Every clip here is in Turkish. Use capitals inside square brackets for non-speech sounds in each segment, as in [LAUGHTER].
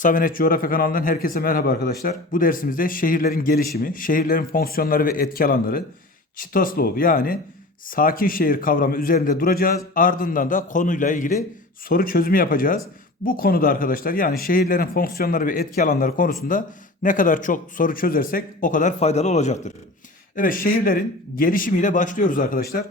Kısa ve Net Coğrafya kanalından herkese merhaba arkadaşlar. Bu dersimizde şehirlerin gelişimi, şehirlerin fonksiyonları ve etki alanları, Çitoslov yani sakin şehir kavramı üzerinde duracağız. Ardından da konuyla ilgili soru çözümü yapacağız. Bu konuda arkadaşlar yani şehirlerin fonksiyonları ve etki alanları konusunda ne kadar çok soru çözersek o kadar faydalı olacaktır. Evet şehirlerin gelişimiyle başlıyoruz arkadaşlar.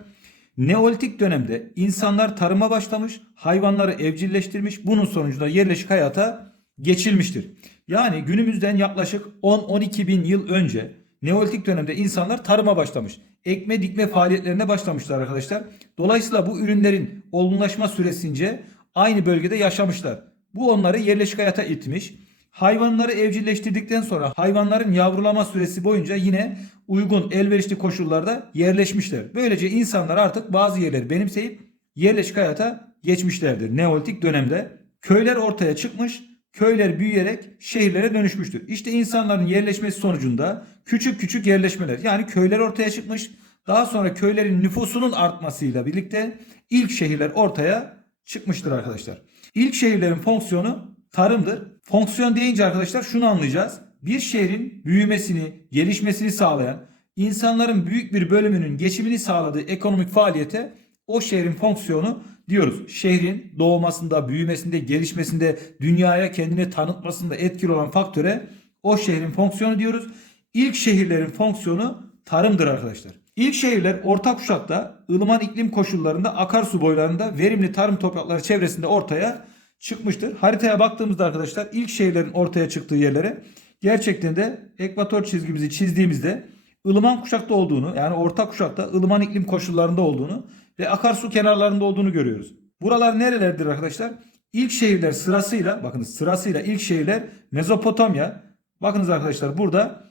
Neolitik dönemde insanlar tarıma başlamış, hayvanları evcilleştirmiş, bunun sonucunda yerleşik hayata geçilmiştir. Yani günümüzden yaklaşık 10-12 bin yıl önce Neolitik dönemde insanlar tarıma başlamış. Ekme dikme faaliyetlerine başlamışlar arkadaşlar. Dolayısıyla bu ürünlerin olgunlaşma süresince aynı bölgede yaşamışlar. Bu onları yerleşik hayata itmiş. Hayvanları evcilleştirdikten sonra hayvanların yavrulama süresi boyunca yine uygun elverişli koşullarda yerleşmişler. Böylece insanlar artık bazı yerleri benimseyip yerleşik hayata geçmişlerdir. Neolitik dönemde köyler ortaya çıkmış, köyler büyüyerek şehirlere dönüşmüştür. İşte insanların yerleşmesi sonucunda küçük küçük yerleşmeler yani köyler ortaya çıkmış. Daha sonra köylerin nüfusunun artmasıyla birlikte ilk şehirler ortaya çıkmıştır arkadaşlar. İlk şehirlerin fonksiyonu tarımdır. Fonksiyon deyince arkadaşlar şunu anlayacağız. Bir şehrin büyümesini, gelişmesini sağlayan, insanların büyük bir bölümünün geçimini sağladığı ekonomik faaliyete o şehrin fonksiyonu diyoruz. Şehrin doğmasında, büyümesinde, gelişmesinde, dünyaya kendini tanıtmasında etkili olan faktöre o şehrin fonksiyonu diyoruz. İlk şehirlerin fonksiyonu tarımdır arkadaşlar. İlk şehirler orta kuşakta ılıman iklim koşullarında akarsu boylarında verimli tarım toprakları çevresinde ortaya çıkmıştır. Haritaya baktığımızda arkadaşlar ilk şehirlerin ortaya çıktığı yerlere gerçekten de ekvator çizgimizi çizdiğimizde ılıman kuşakta olduğunu yani orta kuşakta ılıman iklim koşullarında olduğunu ve akarsu kenarlarında olduğunu görüyoruz. Buralar nerelerdir arkadaşlar? İlk şehirler sırasıyla bakınız sırasıyla ilk şehirler Mezopotamya. Bakınız arkadaşlar burada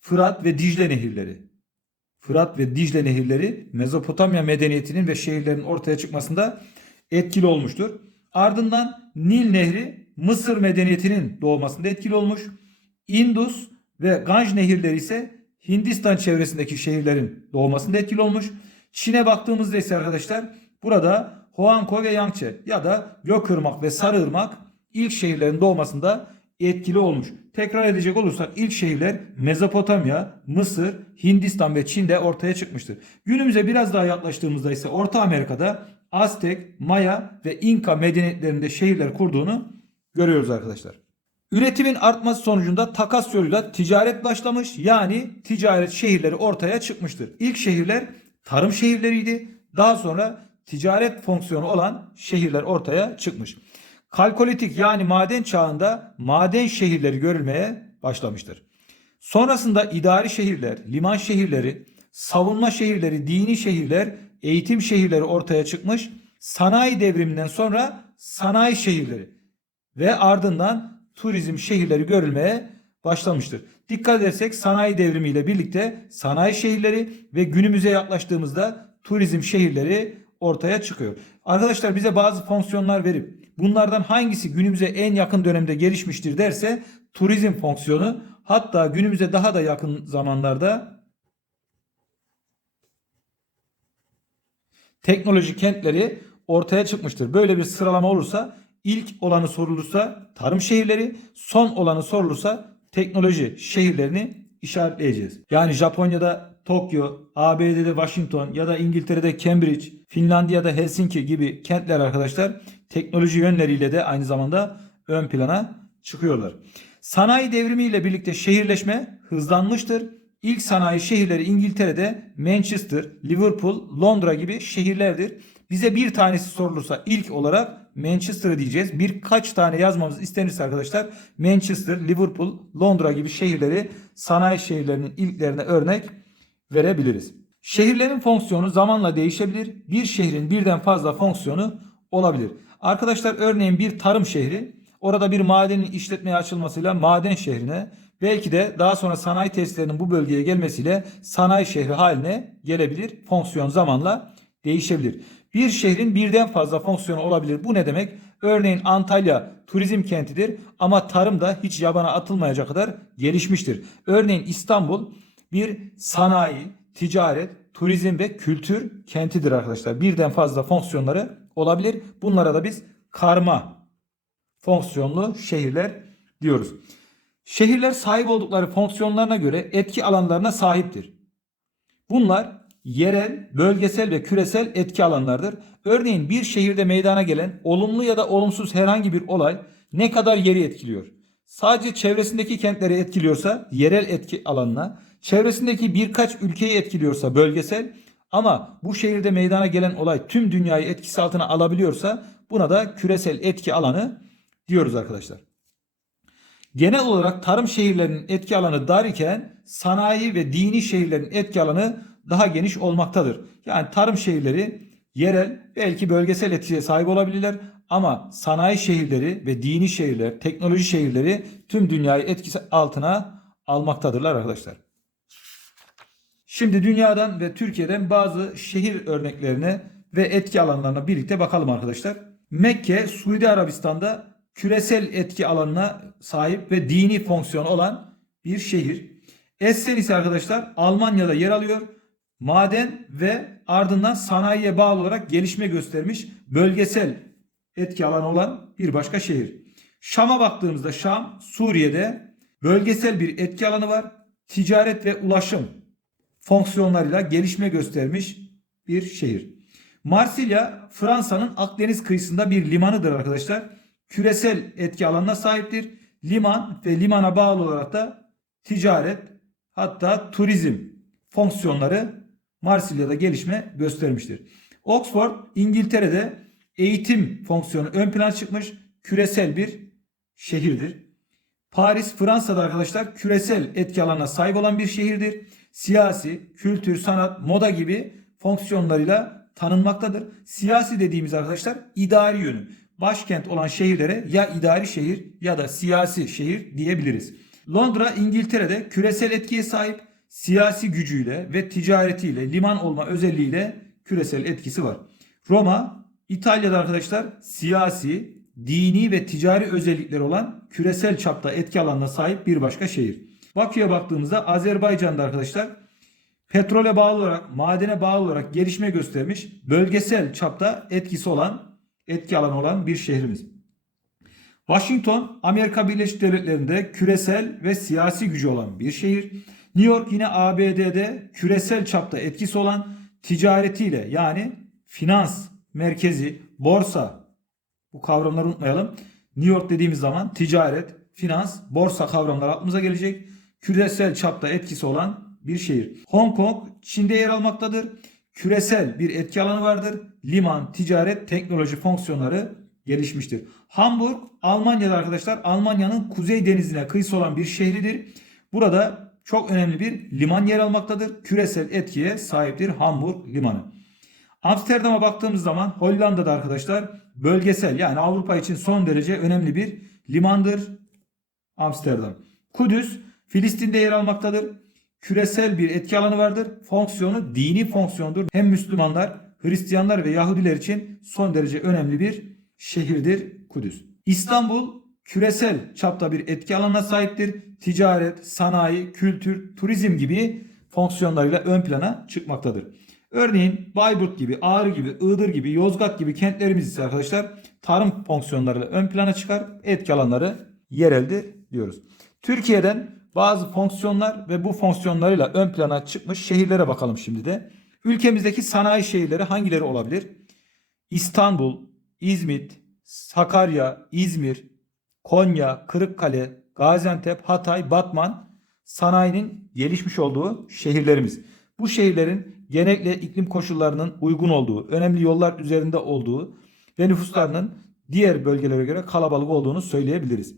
Fırat ve Dicle nehirleri. Fırat ve Dicle nehirleri Mezopotamya medeniyetinin ve şehirlerin ortaya çıkmasında etkili olmuştur. Ardından Nil Nehri Mısır medeniyetinin doğmasında etkili olmuş. Indus ve Ganj nehirleri ise Hindistan çevresindeki şehirlerin doğmasında etkili olmuş. Çin'e baktığımızda ise arkadaşlar burada Huanghe ve Yangtze ya da Gökırmak ve Sarıırmak ilk şehirlerin doğmasında etkili olmuş. Tekrar edecek olursak ilk şehirler Mezopotamya, Mısır, Hindistan ve Çin'de ortaya çıkmıştır. Günümüze biraz daha yaklaştığımızda ise Orta Amerika'da Aztek, Maya ve İnka medeniyetlerinde şehirler kurduğunu görüyoruz arkadaşlar. Üretimin artması sonucunda takas yoluyla ticaret başlamış. Yani ticaret şehirleri ortaya çıkmıştır. İlk şehirler tarım şehirleriydi. Daha sonra ticaret fonksiyonu olan şehirler ortaya çıkmış. Kalkolitik yani maden çağında maden şehirleri görülmeye başlamıştır. Sonrasında idari şehirler, liman şehirleri, savunma şehirleri, dini şehirler, eğitim şehirleri ortaya çıkmış. Sanayi devriminden sonra sanayi şehirleri ve ardından turizm şehirleri görülmeye başlamıştır. Dikkat edersek sanayi devrimiyle birlikte sanayi şehirleri ve günümüze yaklaştığımızda turizm şehirleri ortaya çıkıyor. Arkadaşlar bize bazı fonksiyonlar verip bunlardan hangisi günümüze en yakın dönemde gelişmiştir derse turizm fonksiyonu hatta günümüze daha da yakın zamanlarda teknoloji kentleri ortaya çıkmıştır. Böyle bir sıralama olursa ilk olanı sorulursa tarım şehirleri, son olanı sorulursa teknoloji şehirlerini işaretleyeceğiz. Yani Japonya'da Tokyo, ABD'de Washington ya da İngiltere'de Cambridge, Finlandiya'da Helsinki gibi kentler arkadaşlar teknoloji yönleriyle de aynı zamanda ön plana çıkıyorlar. Sanayi devrimiyle birlikte şehirleşme hızlanmıştır. İlk sanayi şehirleri İngiltere'de Manchester, Liverpool, Londra gibi şehirlerdir. Bize bir tanesi sorulursa ilk olarak Manchester diyeceğiz. Birkaç tane yazmamız istenirse arkadaşlar Manchester, Liverpool, Londra gibi şehirleri sanayi şehirlerinin ilklerine örnek verebiliriz. Şehirlerin fonksiyonu zamanla değişebilir. Bir şehrin birden fazla fonksiyonu olabilir. Arkadaşlar örneğin bir tarım şehri orada bir madenin işletmeye açılmasıyla maden şehrine belki de daha sonra sanayi tesislerinin bu bölgeye gelmesiyle sanayi şehri haline gelebilir. Fonksiyon zamanla değişebilir. Bir şehrin birden fazla fonksiyonu olabilir. Bu ne demek? Örneğin Antalya turizm kentidir ama tarım da hiç yabana atılmayacak kadar gelişmiştir. Örneğin İstanbul bir sanayi, ticaret, turizm ve kültür kentidir arkadaşlar. Birden fazla fonksiyonları olabilir. Bunlara da biz karma fonksiyonlu şehirler diyoruz. Şehirler sahip oldukları fonksiyonlarına göre etki alanlarına sahiptir. Bunlar yerel, bölgesel ve küresel etki alanlardır. Örneğin bir şehirde meydana gelen olumlu ya da olumsuz herhangi bir olay ne kadar yeri etkiliyor? Sadece çevresindeki kentleri etkiliyorsa yerel etki alanına, çevresindeki birkaç ülkeyi etkiliyorsa bölgesel ama bu şehirde meydana gelen olay tüm dünyayı etkisi altına alabiliyorsa buna da küresel etki alanı diyoruz arkadaşlar. Genel olarak tarım şehirlerinin etki alanı dar iken sanayi ve dini şehirlerin etki alanı daha geniş olmaktadır. Yani tarım şehirleri yerel belki bölgesel etkiye sahip olabilirler ama sanayi şehirleri ve dini şehirler, teknoloji şehirleri tüm dünyayı etkisi altına almaktadırlar arkadaşlar. Şimdi dünyadan ve Türkiye'den bazı şehir örneklerine ve etki alanlarına birlikte bakalım arkadaşlar. Mekke, Suudi Arabistan'da küresel etki alanına sahip ve dini fonksiyon olan bir şehir. Essen ise arkadaşlar Almanya'da yer alıyor. Maden ve ardından sanayiye bağlı olarak gelişme göstermiş bölgesel etki alanı olan bir başka şehir. Şam'a baktığımızda Şam Suriye'de bölgesel bir etki alanı var. Ticaret ve ulaşım fonksiyonlarıyla gelişme göstermiş bir şehir. Marsilya Fransa'nın Akdeniz kıyısında bir limanıdır arkadaşlar. Küresel etki alanına sahiptir. Liman ve limana bağlı olarak da ticaret hatta turizm fonksiyonları Marsilya'da gelişme göstermiştir. Oxford İngiltere'de eğitim fonksiyonu ön plana çıkmış küresel bir şehirdir. Paris Fransa'da arkadaşlar küresel etki alanına sahip olan bir şehirdir. Siyasi, kültür, sanat, moda gibi fonksiyonlarıyla tanınmaktadır. Siyasi dediğimiz arkadaşlar idari yönü. Başkent olan şehirlere ya idari şehir ya da siyasi şehir diyebiliriz. Londra İngiltere'de küresel etkiye sahip siyasi gücüyle ve ticaretiyle liman olma özelliğiyle küresel etkisi var. Roma İtalya'da arkadaşlar siyasi, dini ve ticari özellikleri olan küresel çapta etki alanına sahip bir başka şehir. Bakü'ye baktığımızda Azerbaycan'da arkadaşlar petrole bağlı olarak, madene bağlı olarak gelişme göstermiş, bölgesel çapta etkisi olan, etki alanı olan bir şehrimiz. Washington, Amerika Birleşik Devletleri'nde küresel ve siyasi gücü olan bir şehir. New York yine ABD'de küresel çapta etkisi olan ticaretiyle yani finans merkezi, borsa bu kavramları unutmayalım. New York dediğimiz zaman ticaret, finans, borsa kavramları aklımıza gelecek. Küresel çapta etkisi olan bir şehir. Hong Kong Çin'de yer almaktadır. Küresel bir etki alanı vardır. Liman, ticaret, teknoloji fonksiyonları gelişmiştir. Hamburg Almanya'da arkadaşlar Almanya'nın kuzey denizine kıyısı olan bir şehridir. Burada çok önemli bir liman yer almaktadır. Küresel etkiye sahiptir Hamburg limanı. Amsterdam'a baktığımız zaman Hollanda'da arkadaşlar bölgesel yani Avrupa için son derece önemli bir limandır Amsterdam. Kudüs Filistin'de yer almaktadır. Küresel bir etki alanı vardır. Fonksiyonu dini fonksiyondur. Hem Müslümanlar, Hristiyanlar ve Yahudiler için son derece önemli bir şehirdir Kudüs. İstanbul küresel çapta bir etki alanına sahiptir. Ticaret, sanayi, kültür, turizm gibi fonksiyonlarıyla ön plana çıkmaktadır. Örneğin Bayburt gibi, Ağrı gibi, Iğdır gibi, Yozgat gibi kentlerimiz ise arkadaşlar tarım fonksiyonlarıyla ön plana çıkar. Etki alanları yereldir diyoruz. Türkiye'den bazı fonksiyonlar ve bu fonksiyonlarıyla ön plana çıkmış şehirlere bakalım şimdi de. Ülkemizdeki sanayi şehirleri hangileri olabilir? İstanbul, İzmit, Sakarya, İzmir, Konya, Kırıkkale, Gaziantep, Hatay, Batman sanayinin gelişmiş olduğu şehirlerimiz. Bu şehirlerin genellikle iklim koşullarının uygun olduğu, önemli yollar üzerinde olduğu ve nüfuslarının diğer bölgelere göre kalabalık olduğunu söyleyebiliriz.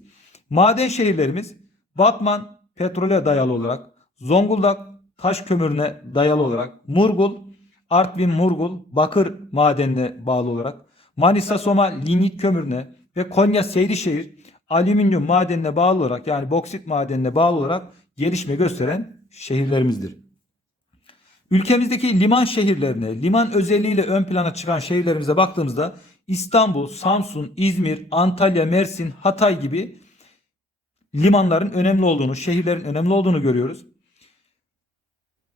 Maden şehirlerimiz Batman petrole dayalı olarak, Zonguldak taş kömürüne dayalı olarak, Murgul, Artvin Murgul bakır madenine bağlı olarak, Manisa Soma lignit kömürüne ve Konya Seydişehir alüminyum madenine bağlı olarak yani boksit madenine bağlı olarak gelişme gösteren şehirlerimizdir. Ülkemizdeki liman şehirlerine, liman özelliğiyle ön plana çıkan şehirlerimize baktığımızda İstanbul, Samsun, İzmir, Antalya, Mersin, Hatay gibi limanların önemli olduğunu, şehirlerin önemli olduğunu görüyoruz.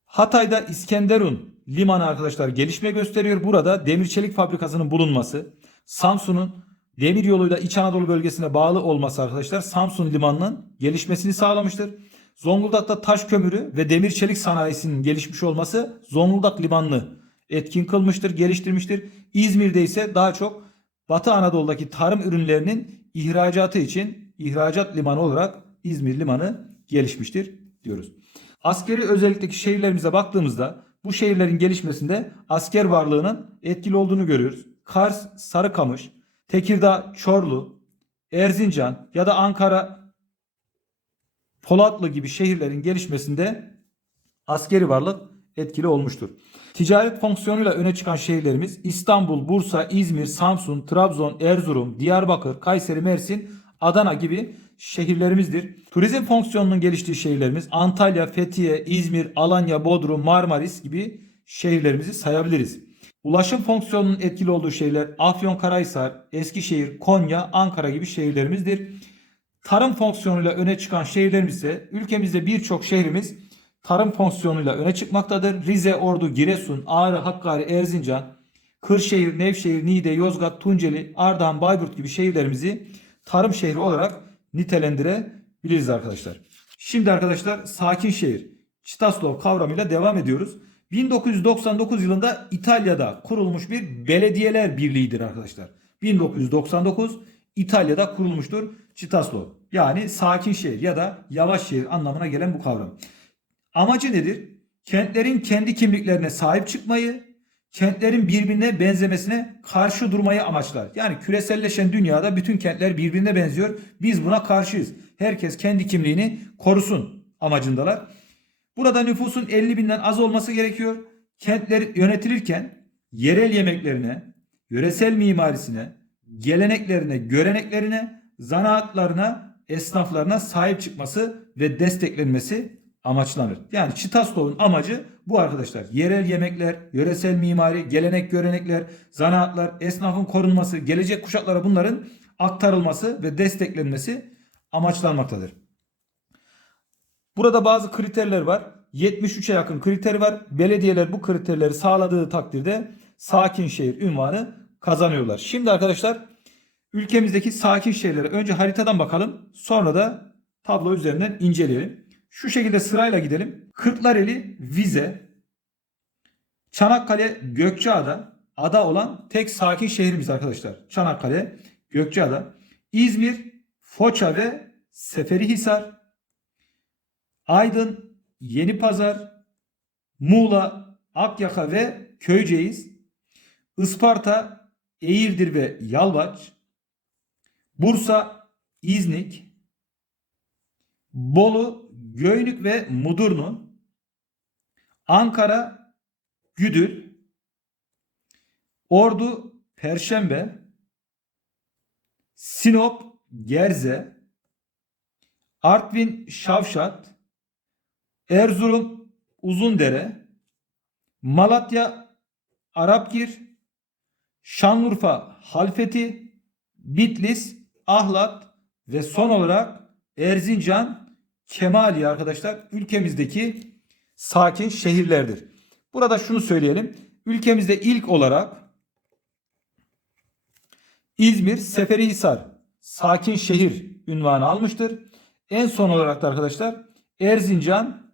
Hatay'da İskenderun limanı arkadaşlar gelişme gösteriyor. Burada demir çelik fabrikasının bulunması, Samsun'un demir yoluyla İç Anadolu bölgesine bağlı olması arkadaşlar Samsun limanının gelişmesini sağlamıştır. Zonguldak'ta taş kömürü ve demir çelik sanayisinin gelişmiş olması Zonguldak limanını etkin kılmıştır, geliştirmiştir. İzmir'de ise daha çok Batı Anadolu'daki tarım ürünlerinin ihracatı için ihracat limanı olarak İzmir limanı gelişmiştir diyoruz. Askeri özellikteki şehirlerimize baktığımızda bu şehirlerin gelişmesinde asker varlığının etkili olduğunu görüyoruz. Kars, Sarıkamış, Tekirdağ, Çorlu, Erzincan ya da Ankara, Polatlı gibi şehirlerin gelişmesinde askeri varlık etkili olmuştur. Ticaret fonksiyonuyla öne çıkan şehirlerimiz İstanbul, Bursa, İzmir, Samsun, Trabzon, Erzurum, Diyarbakır, Kayseri, Mersin, Adana gibi şehirlerimizdir. Turizm fonksiyonunun geliştiği şehirlerimiz Antalya, Fethiye, İzmir, Alanya, Bodrum, Marmaris gibi şehirlerimizi sayabiliriz. Ulaşım fonksiyonunun etkili olduğu şehirler Afyonkarahisar, Eskişehir, Konya, Ankara gibi şehirlerimizdir. Tarım fonksiyonuyla öne çıkan şehirlerimiz ise ülkemizde birçok şehrimiz tarım fonksiyonuyla öne çıkmaktadır. Rize, Ordu, Giresun, Ağrı, Hakkari, Erzincan, Kırşehir, Nevşehir, Niğde, Yozgat, Tunceli, Ardahan, Bayburt gibi şehirlerimizi tarım şehri olarak nitelendirebiliriz arkadaşlar. Şimdi arkadaşlar sakin şehir, Çitaslov kavramıyla devam ediyoruz. 1999 yılında İtalya'da kurulmuş bir belediyeler birliğidir arkadaşlar. 1999 İtalya'da kurulmuştur Çitaslov. Yani sakin şehir ya da yavaş şehir anlamına gelen bu kavram. Amacı nedir? Kentlerin kendi kimliklerine sahip çıkmayı, kentlerin birbirine benzemesine karşı durmayı amaçlar. Yani küreselleşen dünyada bütün kentler birbirine benziyor. Biz buna karşıyız. Herkes kendi kimliğini korusun amacındalar. Burada nüfusun 50 binden az olması gerekiyor. Kentler yönetilirken yerel yemeklerine, yöresel mimarisine, geleneklerine, göreneklerine, zanaatlarına, esnaflarına sahip çıkması ve desteklenmesi amaçlanır. Yani Çitaslov'un amacı bu arkadaşlar. Yerel yemekler, yöresel mimari, gelenek görenekler, zanaatlar, esnafın korunması, gelecek kuşaklara bunların aktarılması ve desteklenmesi amaçlanmaktadır. Burada bazı kriterler var. 73'e yakın kriter var. Belediyeler bu kriterleri sağladığı takdirde sakin şehir ünvanı kazanıyorlar. Şimdi arkadaşlar ülkemizdeki sakin şehirlere önce haritadan bakalım. Sonra da tablo üzerinden inceleyelim. Şu şekilde sırayla gidelim. Kırklareli, Vize, Çanakkale, Gökçeada, ada olan tek sakin şehrimiz arkadaşlar. Çanakkale, Gökçeada, İzmir, Foça ve Seferihisar, Aydın, Yenipazar, Muğla, Akyaka ve Köyceğiz, Isparta, Eğirdir ve Yalvaç, Bursa, İznik, Bolu, Göynük ve Mudurnu, Ankara, Güdül, Ordu, Perşembe, Sinop, Gerze, Artvin, Şavşat, Erzurum, Uzundere, Malatya, Arapgir, Şanlıurfa, Halfeti, Bitlis, Ahlat ve son olarak Erzincan, Kemaliye arkadaşlar ülkemizdeki sakin şehirlerdir. Burada şunu söyleyelim. Ülkemizde ilk olarak İzmir Seferihisar sakin şehir ünvanı almıştır. En son olarak da arkadaşlar Erzincan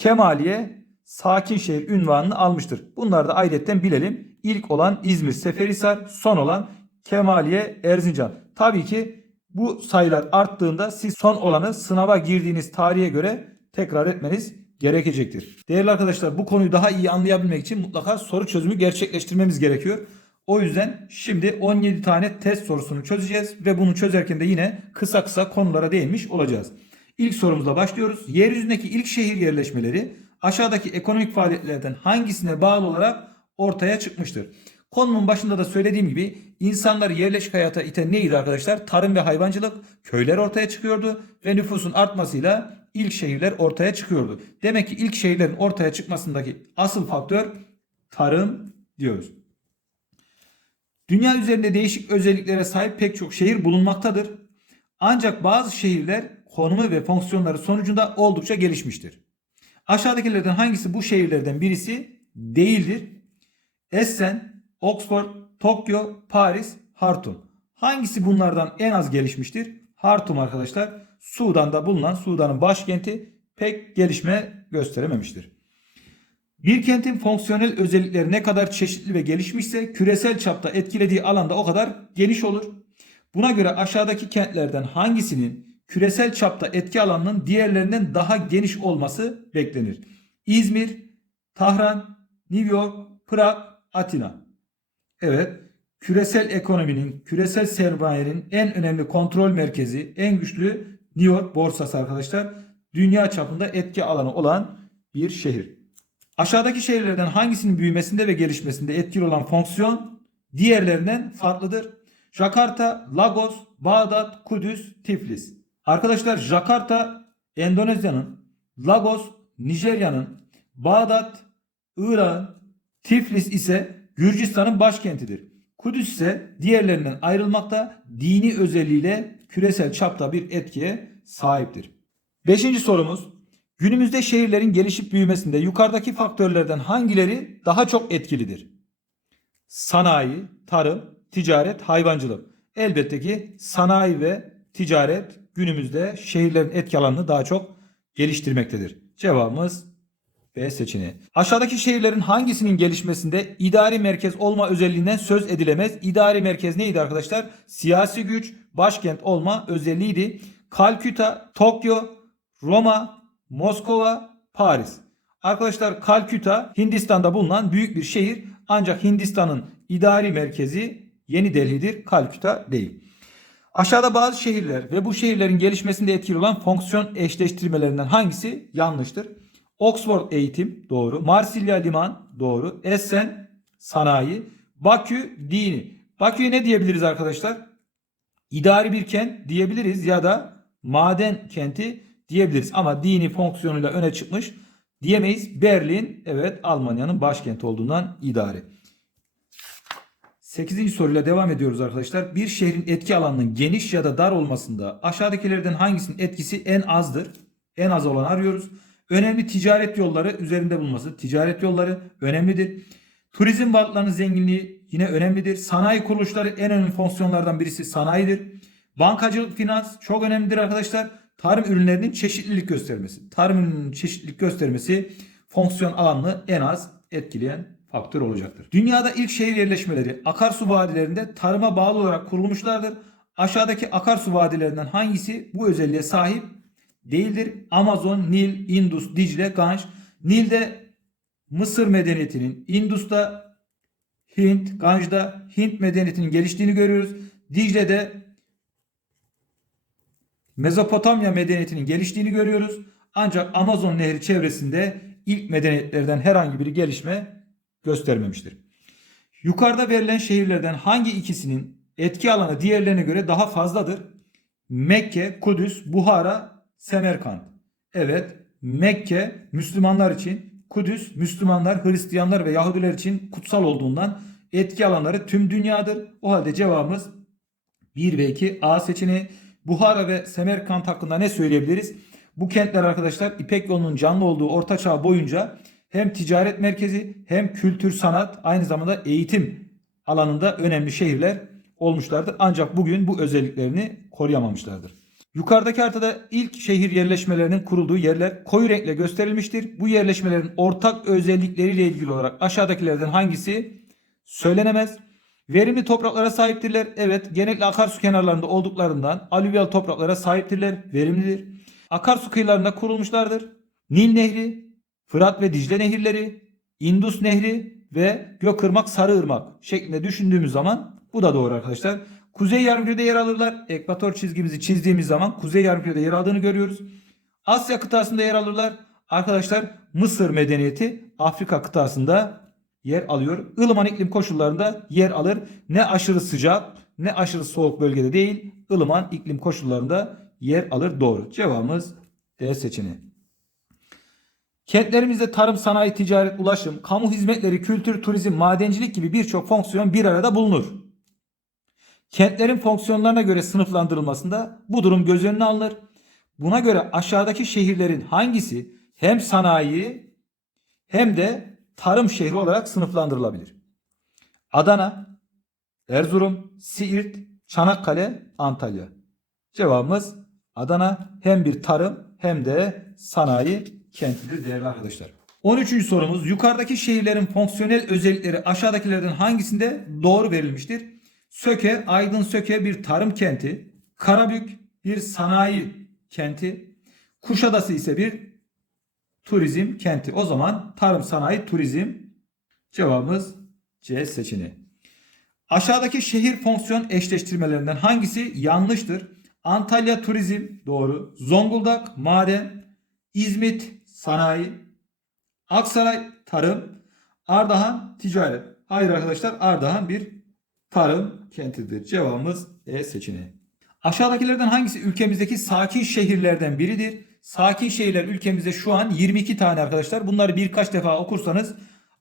Kemaliye sakin şehir ünvanını almıştır. Bunları da ayrıca bilelim. İlk olan İzmir Seferihisar, son olan Kemaliye Erzincan. Tabii ki bu sayılar arttığında siz son olanı sınava girdiğiniz tarihe göre tekrar etmeniz gerekecektir. Değerli arkadaşlar bu konuyu daha iyi anlayabilmek için mutlaka soru çözümü gerçekleştirmemiz gerekiyor. O yüzden şimdi 17 tane test sorusunu çözeceğiz ve bunu çözerken de yine kısa kısa konulara değinmiş olacağız. İlk sorumuzla başlıyoruz. Yeryüzündeki ilk şehir yerleşmeleri aşağıdaki ekonomik faaliyetlerden hangisine bağlı olarak ortaya çıkmıştır? Konunun başında da söylediğim gibi insanları yerleşik hayata iten neydi arkadaşlar? Tarım ve hayvancılık, köyler ortaya çıkıyordu ve nüfusun artmasıyla ilk şehirler ortaya çıkıyordu. Demek ki ilk şehirlerin ortaya çıkmasındaki asıl faktör tarım diyoruz. Dünya üzerinde değişik özelliklere sahip pek çok şehir bulunmaktadır. Ancak bazı şehirler konumu ve fonksiyonları sonucunda oldukça gelişmiştir. Aşağıdakilerden hangisi bu şehirlerden birisi değildir? Essen, Oxford, Tokyo, Paris, Hartum. Hangisi bunlardan en az gelişmiştir? Hartum arkadaşlar. Sudan'da bulunan Sudan'ın başkenti pek gelişme gösterememiştir. Bir kentin fonksiyonel özellikleri ne kadar çeşitli ve gelişmişse küresel çapta etkilediği alanda o kadar geniş olur. Buna göre aşağıdaki kentlerden hangisinin küresel çapta etki alanının diğerlerinden daha geniş olması beklenir? İzmir, Tahran, New York, Prag, Atina. Evet, küresel ekonominin, küresel sermayenin en önemli kontrol merkezi, en güçlü New York borsası arkadaşlar. Dünya çapında etki alanı olan bir şehir. Aşağıdaki şehirlerden hangisinin büyümesinde ve gelişmesinde etkili olan fonksiyon diğerlerinden farklıdır? Jakarta, Lagos, Bağdat, Kudüs, Tiflis. Arkadaşlar Jakarta Endonezya'nın, Lagos Nijerya'nın, Bağdat Irak'ın, Tiflis ise Gürcistan'ın başkentidir. Kudüs ise diğerlerinden ayrılmakta dini özelliğiyle küresel çapta bir etkiye sahiptir. Beşinci sorumuz. Günümüzde şehirlerin gelişip büyümesinde yukarıdaki faktörlerden hangileri daha çok etkilidir? Sanayi, tarım, ticaret, hayvancılık. Elbette ki sanayi ve ticaret günümüzde şehirlerin etki alanını daha çok geliştirmektedir. Cevabımız B seçeneği. Aşağıdaki şehirlerin hangisinin gelişmesinde idari merkez olma özelliğinden söz edilemez? İdari merkez neydi arkadaşlar? Siyasi güç, başkent olma özelliğiydi. Kalküta, Tokyo, Roma, Moskova, Paris. Arkadaşlar Kalküta Hindistan'da bulunan büyük bir şehir ancak Hindistan'ın idari merkezi Yeni Delhi'dir. Kalküta değil. Aşağıda bazı şehirler ve bu şehirlerin gelişmesinde etkili olan fonksiyon eşleştirmelerinden hangisi yanlıştır? Oxford eğitim doğru. Marsilya liman doğru. Essen sanayi. Bakü dini. Bakü'ye ne diyebiliriz arkadaşlar? İdari bir kent diyebiliriz ya da maden kenti diyebiliriz. Ama dini fonksiyonuyla öne çıkmış diyemeyiz. Berlin evet Almanya'nın başkenti olduğundan idari. 8. soruyla devam ediyoruz arkadaşlar. Bir şehrin etki alanının geniş ya da dar olmasında aşağıdakilerden hangisinin etkisi en azdır? En az olanı arıyoruz. Önemli ticaret yolları üzerinde bulunması. Ticaret yolları önemlidir. Turizm varlıklarının zenginliği yine önemlidir. Sanayi kuruluşları en önemli fonksiyonlardan birisi sanayidir. Bankacılık, finans çok önemlidir arkadaşlar. Tarım ürünlerinin çeşitlilik göstermesi. Tarım ürünlerinin çeşitlilik göstermesi fonksiyon alanını en az etkileyen faktör olacaktır. Dünyada ilk şehir yerleşmeleri akarsu vadilerinde tarıma bağlı olarak kurulmuşlardır. Aşağıdaki akarsu vadilerinden hangisi bu özelliğe sahip değildir? Amazon, Nil, Indus, Dicle, Ganj. Nil'de Mısır medeniyetinin, Indus'ta Hint, Ganj'da Hint medeniyetinin geliştiğini görüyoruz. Dicle'de Mezopotamya medeniyetinin geliştiğini görüyoruz. Ancak Amazon Nehri çevresinde ilk medeniyetlerden herhangi bir gelişme göstermemiştir. Yukarıda verilen şehirlerden hangi ikisinin etki alanı diğerlerine göre daha fazladır? Mekke, Kudüs, Buhara, Semerkant. Evet, Mekke Müslümanlar için, Kudüs Müslümanlar, Hristiyanlar ve Yahudiler için kutsal olduğundan etki alanları tüm dünyadır. O halde cevabımız 1 ve 2 A seçeneği. Buhara ve Semerkant hakkında ne söyleyebiliriz? Bu kentler arkadaşlar İpek yolunun canlı olduğu orta çağ boyunca hem ticaret merkezi hem kültür sanat aynı zamanda eğitim alanında önemli şehirler olmuşlardır. Ancak bugün bu özelliklerini koruyamamışlardır. Yukarıdaki haritada ilk şehir yerleşmelerinin kurulduğu yerler koyu renkle gösterilmiştir. Bu yerleşmelerin ortak özellikleriyle ilgili olarak aşağıdakilerden hangisi söylenemez? Verimli topraklara sahiptirler. Evet, genellikle akarsu kenarlarında olduklarından alüvyal topraklara sahiptirler. Verimlidir. Akarsu kıyılarında kurulmuşlardır. Nil Nehri, Fırat ve Dicle nehirleri, Indus Nehri ve Gökırmak Sarıırmak şeklinde düşündüğümüz zaman bu da doğru arkadaşlar. Kuzey yarımkürede yer alırlar. Ekvator çizgimizi çizdiğimiz zaman kuzey yarımkürede yer aldığını görüyoruz. Asya kıtasında yer alırlar. Arkadaşlar Mısır medeniyeti Afrika kıtasında yer alıyor. Ilıman iklim koşullarında yer alır. Ne aşırı sıcak ne aşırı soğuk bölgede değil. ılıman iklim koşullarında yer alır. Doğru. Cevabımız D seçeneği. Kentlerimizde tarım, sanayi, ticaret, ulaşım, kamu hizmetleri, kültür, turizm, madencilik gibi birçok fonksiyon bir arada bulunur. Kentlerin fonksiyonlarına göre sınıflandırılmasında bu durum göz önüne alınır. Buna göre aşağıdaki şehirlerin hangisi hem sanayi hem de tarım şehri olarak sınıflandırılabilir? Adana, Erzurum, Siirt, Çanakkale, Antalya. Cevabımız Adana hem bir tarım hem de sanayi kentidir değerli arkadaşlar. 13. sorumuz yukarıdaki şehirlerin fonksiyonel özellikleri aşağıdakilerden hangisinde doğru verilmiştir? Söke, Aydın Söke bir tarım kenti. Karabük bir sanayi kenti. Kuşadası ise bir turizm kenti. O zaman tarım, sanayi, turizm cevabımız C seçeneği. Aşağıdaki şehir fonksiyon eşleştirmelerinden hangisi yanlıştır? Antalya turizm doğru. Zonguldak maden. İzmit sanayi. Aksaray tarım. Ardahan ticaret. Hayır arkadaşlar Ardahan bir tarım kentidir. Cevabımız E seçeneği. Aşağıdakilerden hangisi ülkemizdeki sakin şehirlerden biridir? Sakin şehirler ülkemizde şu an 22 tane arkadaşlar. Bunları birkaç defa okursanız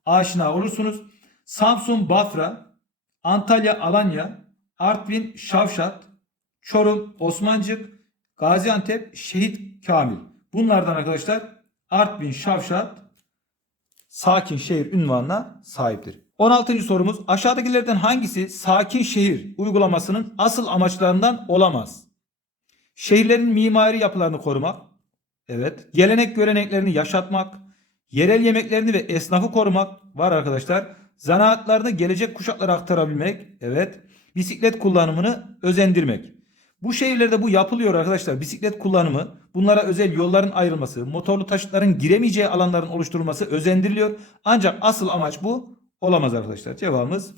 aşina olursunuz. Samsun, Bafra, Antalya, Alanya, Artvin, Şavşat, Çorum, Osmancık, Gaziantep, Şehit Kamil. Bunlardan arkadaşlar Artvin, Şavşat sakin şehir ünvanına sahiptir. 16. sorumuz aşağıdakilerden hangisi sakin şehir uygulamasının asıl amaçlarından olamaz? Şehirlerin mimari yapılarını korumak, evet, gelenek göreneklerini yaşatmak, yerel yemeklerini ve esnafı korumak var arkadaşlar. Zanaatlarını gelecek kuşaklara aktarabilmek, evet, bisiklet kullanımını özendirmek. Bu şehirlerde bu yapılıyor arkadaşlar. Bisiklet kullanımı, bunlara özel yolların ayrılması, motorlu taşıtların giremeyeceği alanların oluşturulması özendiriliyor. Ancak asıl amaç bu olamaz arkadaşlar. Cevabımız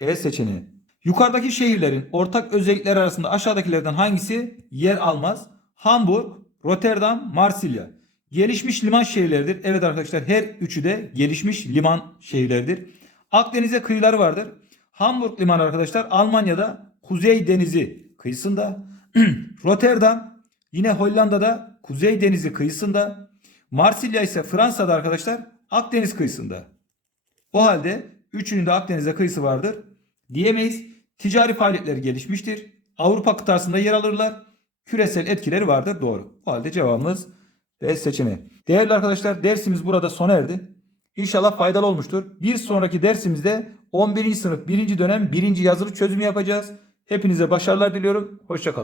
E seçeneği. Yukarıdaki şehirlerin ortak özellikleri arasında aşağıdakilerden hangisi yer almaz? Hamburg, Rotterdam, Marsilya. Gelişmiş liman şehirleridir. Evet arkadaşlar her üçü de gelişmiş liman şehirleridir. Akdeniz'e kıyıları vardır. Hamburg limanı arkadaşlar Almanya'da Kuzey Denizi kıyısında. [CLEARS THROAT] Rotterdam yine Hollanda'da Kuzey Denizi kıyısında. Marsilya ise Fransa'da arkadaşlar Akdeniz kıyısında. O halde üçünün de Akdeniz'e kıyısı vardır diyemeyiz. Ticari faaliyetleri gelişmiştir. Avrupa kıtasında yer alırlar. Küresel etkileri vardır. Doğru. O halde cevabımız B seçeneği. Değerli arkadaşlar dersimiz burada sona erdi. İnşallah faydalı olmuştur. Bir sonraki dersimizde 11. sınıf 1. dönem 1. yazılı çözümü yapacağız. Hepinize başarılar diliyorum. Hoşçakalın.